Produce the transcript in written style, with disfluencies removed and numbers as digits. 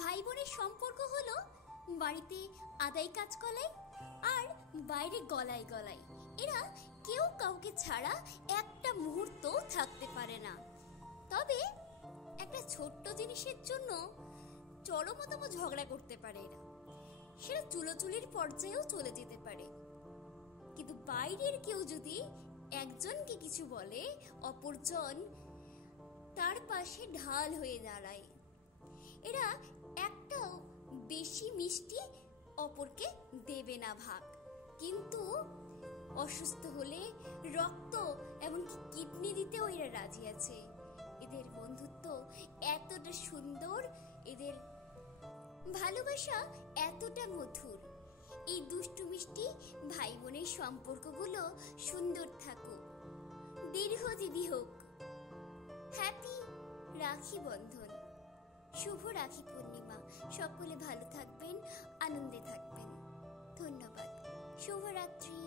ভাই বোনের সম্পর্ক হলো বাড়িতে আদায় কাজ কলাই আর বাইরে গলায় গলায়। এরা কেউ কাউকে ছাড়া একটা মুহূর্ত থাকতে পারে না। তবে একটা ছোট্ট জিনিসের জন্য চরমতম ঝগড়া করতে পারে এরা, সেটা চুলোচুলির পর্যায়েও চলে যেতে পারে। কিন্তু বাইরের কেউ যদি একজনকে কিছু বলে, অপরজন তার পাশে ঢাল হয়ে দাঁড়ায়। এরা একটাও বেশি মিষ্টি অপরকে দেবে না ভাগ, কিন্তু অসুস্থ হলে রক্ত এমনকি কিডনি দিতেও এরা রাজি আছে। এদের বন্ধুত্ব এতটা সুন্দর, এদের ভালোবাসা এতটা মধুর। এই দুষ্টু মিষ্টি ভাই বোনের সম্পর্কগুলো সুন্দর থাকুক, দীর্ঘজীবী হোক। হ্যাপি রাখি বন্ধন, শুভ রাখি পূর্ণিমা। সকলে ভালো থাকবেন, আনন্দে থাকবেন। ধন্যবাদ। শুভরাত্রি।